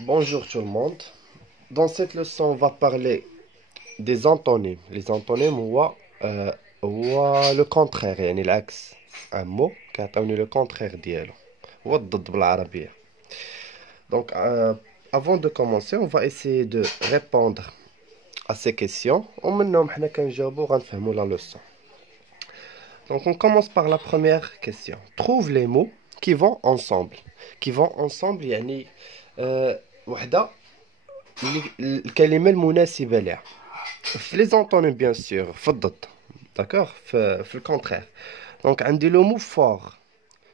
Bonjour tout le monde. Dans cette leçon, on va parler des antonymes. Les antonymes هو le contraire يعني العكس. Un mot كيعطيوني le contraire ديالو. هو الضد بالعربية. Donc avant de commencer, on va essayer de répondre à ces questions. ومنهم حنا كنجاوبو غنفهمو la leçon. Donc on commence par la première question. Trouve les mots qui vont ensemble. Qui vont ensemble يعني وحدة الكلمة المناسبة لها. في les antonymes bien sûr في الضد. D'accord في الكونترير. دونك عندي لو مو فور.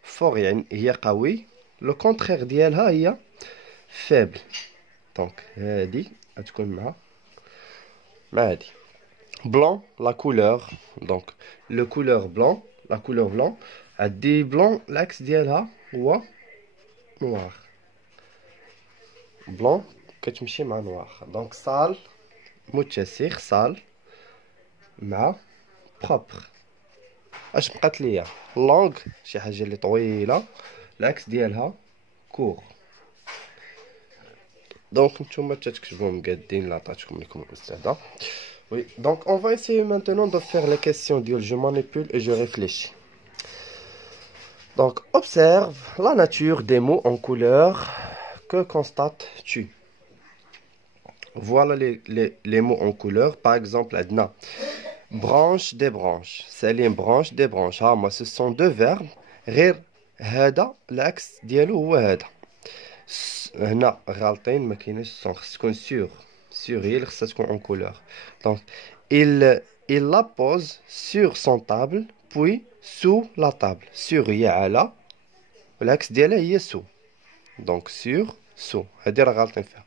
فور يعني هي قوي. لو كونترير ديالها هي فابل. دونك هادي غتكون مع هادي. Blanc, la couleur. Donc, le couleur blanc, la couleur blanc. عندي blanc, l'axe ديالها هو noir. Blanc, كتمشي مع noir. Donc, sale, متسخ, sale. مع propre. اش بقات ليا لونغ شي حاجه اللي طويله العكس ديالها كور. دونك نتوما تتكتبوا مقادين اللي عطاتكم لكم الاستاذه. Oui, donc on va essayer maintenant de faire les questions d'IOL. Je manipule et je réfléchis. Donc, observe la nature des mots en couleur. Que constates-tu? Voilà les mots en couleur. Par exemple, Adna. Branche, des branches. Salim, branche, des branches. Ah, moi, ce sont deux verbes. غير هذا العكس ديالو هو هذا. هنا غالطين ما كايناش الصون خص تكون سور هي اللي خصها تكون en couleur. Donc il la pose sur son table puis sous la table. Sur هي على والعكس ديالها هي sous. Donc sur sous هادي راه غالطين فيها.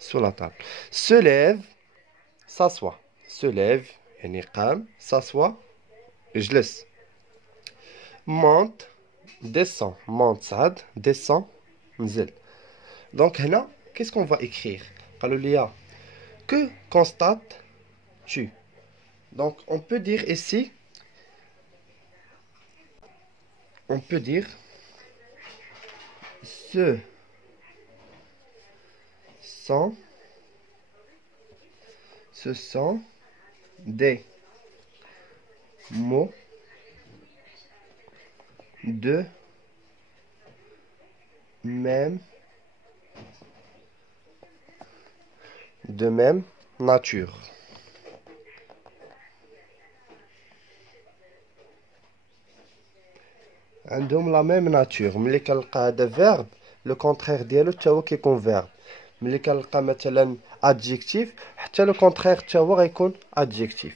Sous la table. Se lève, s'assoit. Se lève يعني قام, s'assoit جلس. Monte, descend. Monte صعد, descend نزل. Donc هنا qu'est-ce qu'on va écrire? قالوا لي que constates-tu? Donc on peut dire ici, on peut dire ce sont des mots de même nature. عندهم la même nature. ملي كنلقى هذا verbe le contraire ديالو حتى هو كيكون verbe. ملي كنلقى مثلا adjectif حتى le contraire حتى هو غيكون adjectif.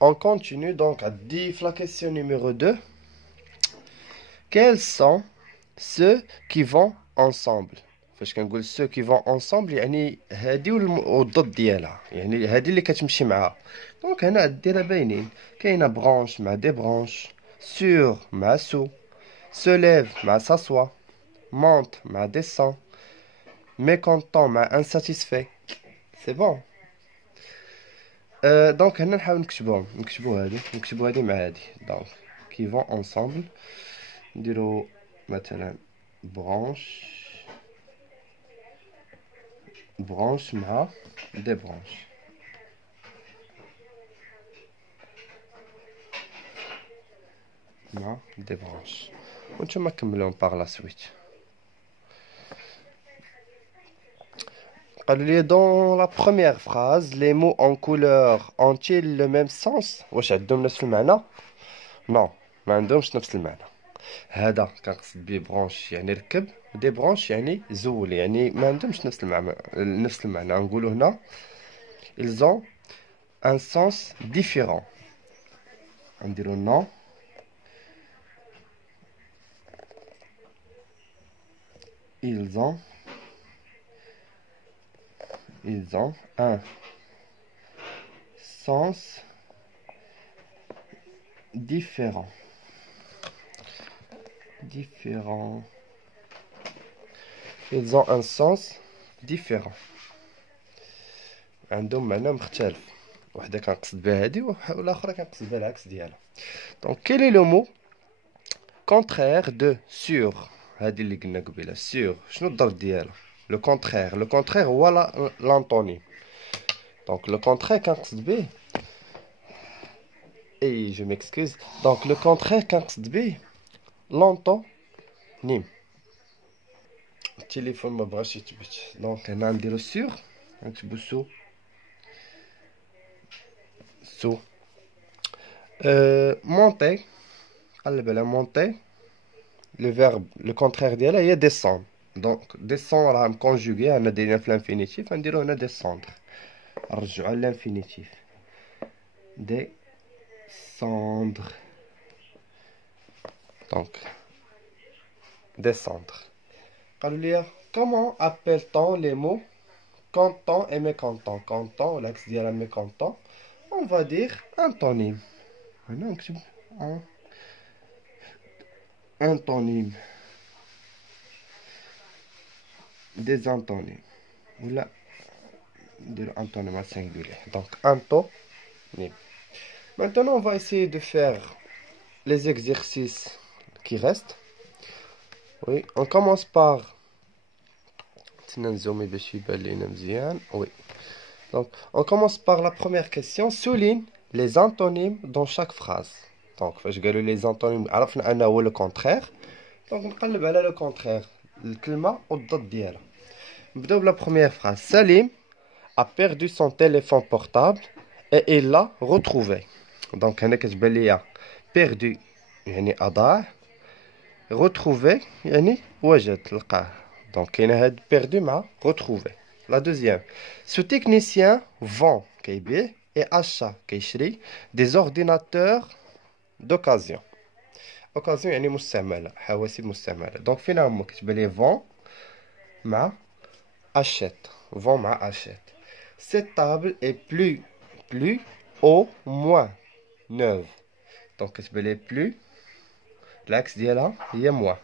On continue donc à dire la question numéro 2. Quels sont ceux qui vont ensemble? فاش كنقول ceux qui vont ensemble يعني هادي والضد ديالها يعني هادي اللي كتمشي معها. دونك هنا الديره باينين كاينه برانش مع دي برانش sur مع sous se lève مع s'assoit monte مع descend mécontent مع insatisfait. C'est bon. دونك هنا نحاول نكتبو هادي مع هادي. دونك qui vont ensemble نديرو مثلا branche مع des branches. مع des branches. وانتم كملون par la suite. قالوا لي dans la première phrase les mots en couleur ont-ils le même sens? واش عندهم نفس المعنى؟ non ما عندهمش نفس المعنى. هذا كنقصد بيه برونش يعني ركب دي برونش يعني زول يعني ما عندهمش نفس المعنى. نقولوا هنا ils ont un sens différent. نديرو non ils ont un sens différent. Ils ont un sens différent. عندهم معنى مختلف. وحده كنقصد بها هادي والاخرى كنقصد بها العكس ديالها. Donc quel est le mot contraire de sur؟ هادي اللي قلنا قبيله sur شنو الضرب ديالها؟ le contraire voilà l'antonyme. Donc le contraire كنقصد به et je m'excuse. Donc le contraire كنقصد به l'antonyme. التليفون ما بغاش يثبت. دونك هنا نديرو sur نكتبو sous monter قلب على monter. Le verbe, le contraire ديالها هي descendre. Donc descendre راه conjugué انا دايرين في l'infinitif نديرو هنا descendre. نرجعو على l'infinitif. Descendre. Donc descendre. قالوا لي comment appelle-t-on les mots content et mécontent? Content, l'axe ديالها mécontent. On va dire antonyme. هنا نكتب antonyme. Des antonymes. Voilà. De antonyme singulier. Donc antonyme. Maintenant, on va essayer de faire les exercices qui restent. Oui, on commence par. Oui. Donc, on commence par la première question. Souligne les antonymes dans chaque phrase. Donc, je vais les antonymes. عرفنا أنه هو le contraire. Donc, نقلب على le contraire. الكلمة والضد ديالها. نبداو بلا première phrase. Salim a perdu son téléphone portable et il l'a retrouvé. Donc, هنا كتبان ليا perdu يعني أضاع. Retrouvé يعني وجد لقاه. Donc, كاين هاد perdu مع retrouvé. La deuxième. Ce technicien vend كيبيع et achat كيشري des ordinateurs d'occasion. Occasion يعني مستعملة حواسيب مستعملة. Donc فين هما كتبان لي vend مع achète. Vend مع achète. Cette table est plus au moins neuve. Donc كتبان لي plus l'axe ديالها هي moins.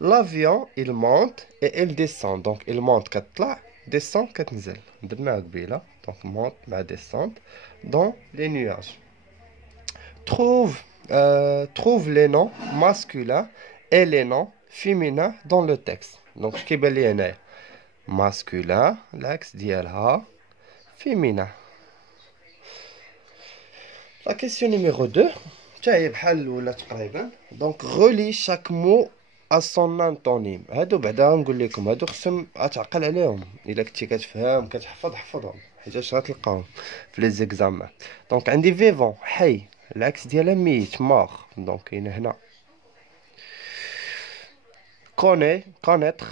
L'avion il monte et il descend. Donc il monte كتطلع descend كتنزل. درناها قبيله. Donc monte مع descend dans les nuages. Trouve les noms masculins et les noms féminins dans le texte. Donc ce qui est bien masculin, l'axe ديالها féminin. La question numéro 2. تاهي بحال ولا تقريبا. Donc relie chaque mot à son antonyme. هادو بعدا نقول لكم هادو خصهم تعقل عليهم. الا كنتي كتفهم كتحفظ حفظهم حيت غتلقاهم في لي زيكزامان. دونك عندي فيفون حي العكس ديالها ميت مور. دونك كاين هنا connaître.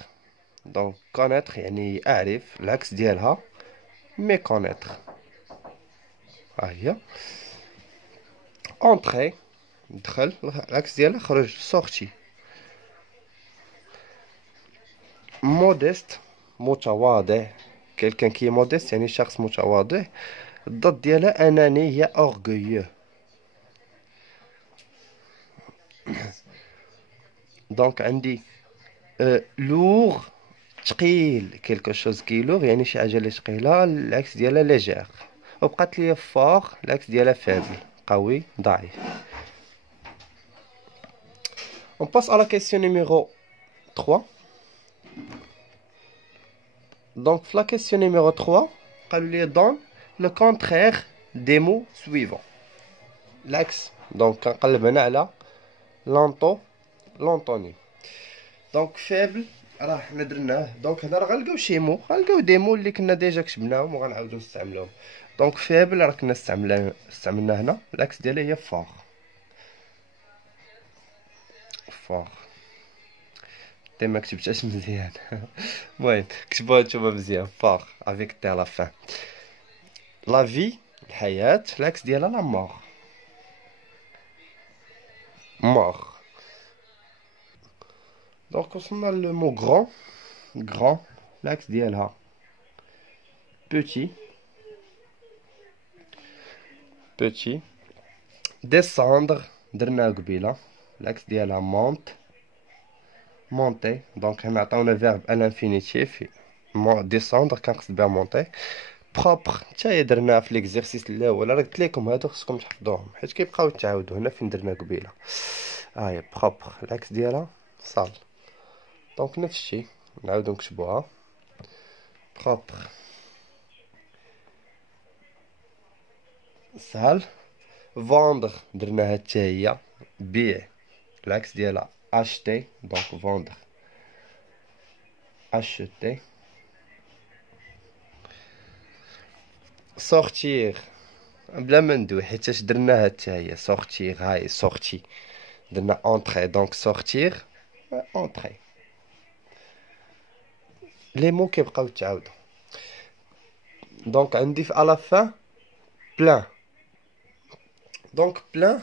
دونك connaître يعني اعرف العكس ديالها méconnaître. ها هي entrer دخل العكس ديالها خرج sorti. modeste متواضع. quelqu'un qui est modeste يعني شخص متواضع. الضد ديالها اناني هي orgueilleux. دونك عندي lourd ثقيل quelque chose qui est lourd يعني شي حاجه اللي ثقيله العكس ديالها légère. وبقات لي fort العكس ديالها faible قوي ضعيف. On passe à la question numéro 3. Donc la question numéro 3 قالوا لي donne le contraire des mots suivants. L'axe. Donc كنقلب هنا على l'antonyme. Donc faible راه حنا درناه. دونك هنا راه غنلقاو شي مو غنلقاو دي مو اللي كنا ديجا كتبناهم وغنعاودو نستعملوهم. دونك فيبل راه كنا استعملنا هنا العكس ديالها هي فور. ما كتبتهاش مزيان. المهم كتبوها نتوما مزيان فور افيك تي لا فان. لا في الحياة العكس ديالها لا مور. دونك وصلنا لو مو غران العكس ديالها petit. descendre درناها قبيله العكس ديالها monter. دونك هنا عطاونا فيرب à l'infinitif descendre كنقصد بها monter. propre حتى هي درناها في ليكزيرسيس الاول. راه قلت لكم هادو خصكم تحفظوهم حيت كيبقاو يتعاودوا. هنا فين درنا قبيله هي propre العكس ديالها sale. دونك نفس الشيء نعاودو نكتبوها propre سهل. vendre درناها حتى هي بيع العكس ديالها acheter donc vendre acheter. sortir بلا ما ندوي حيتاش درناها حتى هي sortir هاي sorti درنا entrer donc sortir entrer. لي مو كيبقاو يتعاودوا. دونك عندي في على فان بلان. دونك بلان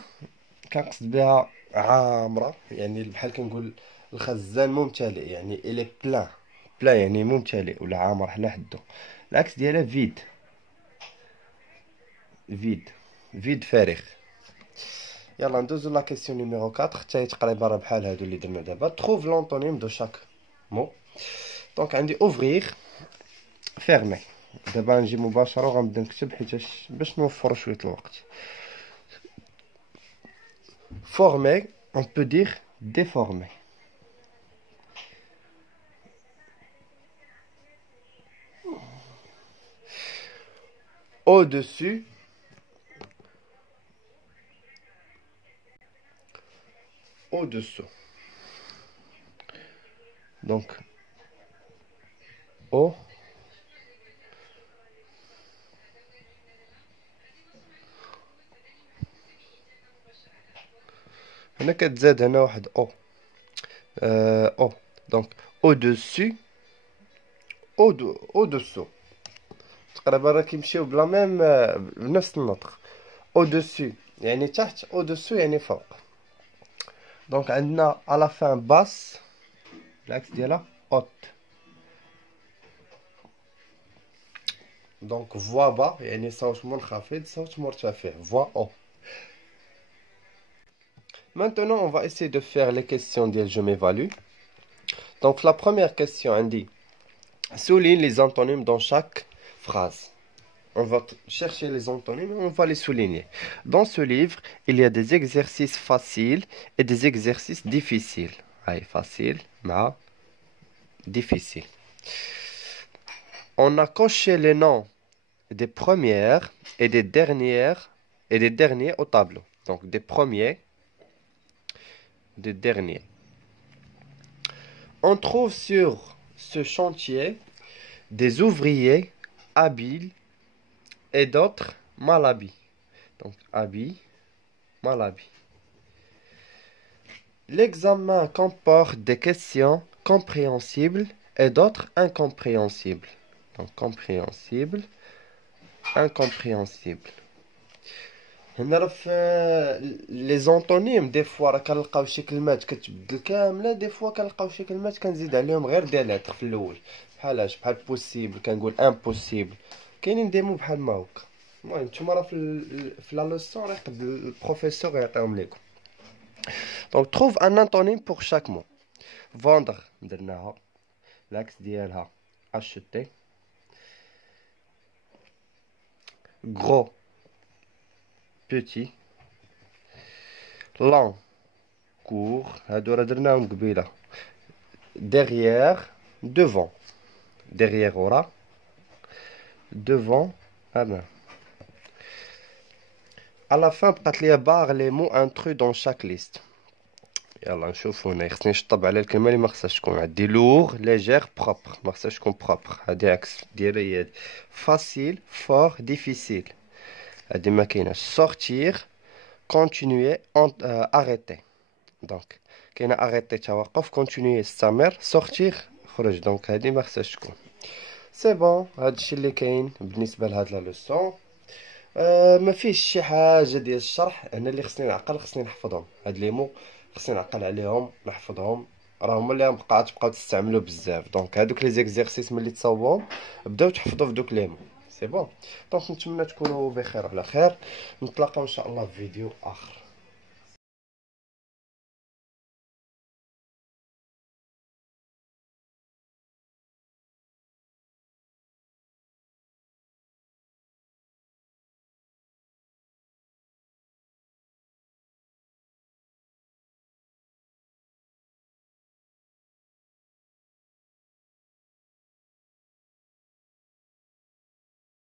كنقصد بها عامرة، يعني بحال كنقول الخزان ممتلئ، يعني الي بلان. بلان يعني ممتلئ ولا عامر حنا حدو. العكس ديالها فيد. فيد فارغ. يلا ندوزو لا كيسيون نيميرو 4 حتى هي تقريبا راه بحال هادو اللي درنا دابا. تروف لونطونيم دو شاك مو. دونك عندي اوفرير فيرمي. دابا نجي مباشرة وغنبدا نكتب حيتاش باش نوفرو شوية الوقت. former on peut dire déformer. au-dessus au-dessous. Donc au هنا كتزاد هنا واحد او او دونك au-dessus au-dessous تقريبا راه كيمشيو بلا ميم بنفس النطق. au-dessus يعني تحت au-dessous يعني فوق. دونك عندنا على فان باس العكس ديالها haute. دونك فوا با يعني صوت منخفض صوت مرتفع فوا او. Maintenant, on va essayer de faire les questions de je m'évalue. Donc, la première question, on dit souligne les antonymes dans chaque phrase. On va chercher les antonymes et on va les souligner. Dans ce livre, il y a des exercices faciles et des exercices difficiles. Allez, facile, mais difficile. On a coché les noms des premières et des derniers au tableau. Donc, des premiers. Des derniers. On trouve sur ce chantier des ouvriers habiles et d'autres malhabillés. Donc, habillés, malhabillés. L'examen comporte des questions compréhensibles et d'autres incompréhensibles. Donc, compréhensibles, incompréhensibles. هنا في لي زونطونيم دي فوا راه كنلقاو شي كلمات كتبدل كامله، دي فوا كنلقاو شي كلمات كنزيد عليهم غير دي لتر في الاول بحالاش بحال بوسيبل كنقول امبوسيبل. كاينين دي مو بحال ما هكا. المهم نتوما راه في لا لوسون راه يقد البروفيسور يعطيهم لكم. دونك تروف ان انتونيم بور شاك مو. فوندر درناها العكس ديالها اشتي. غرو petit, long, court, هادو راه درناهم قبيله. derrière, devant, derrière ورا, devant, avant. À la fin بقات ليا باغ لي مو intrus dans chaque liste. يلا نشوفو هنا خصني نشطب على الكلمه اللي ما خصهاش تكون عندي. لوغ ليجير بروبر ما خصهاش تكون بروبر، هادي عكس ديالها هي فاسيل فور ديفيسيل هادي ما كايناش. sortir continuer arrêter. دونك كاينه arrêter توقف، continuer استمر، sortir خرج. دونك هادي ما خصهاش تكون. سي بون هادشي اللي كاين بالنسبه لهاد لا لوسون. ما فيش شي حاجه ديال الشرح هنا اللي خصني نعقل، خصني نحفظهم. هاد لي مو خصني نعقل عليهم نحفظهم، راه هما اللي تبقاو تستعملوا بزاف. دونك هادوك لي زيكزيرسيس ملي تصاوبوهم بداو تحفظوا في دوك لي مو. سي بون. دونك نتمنى تكونوا بخير وعلى خير. نتلاقاو ان شاء الله في فيديو اخر.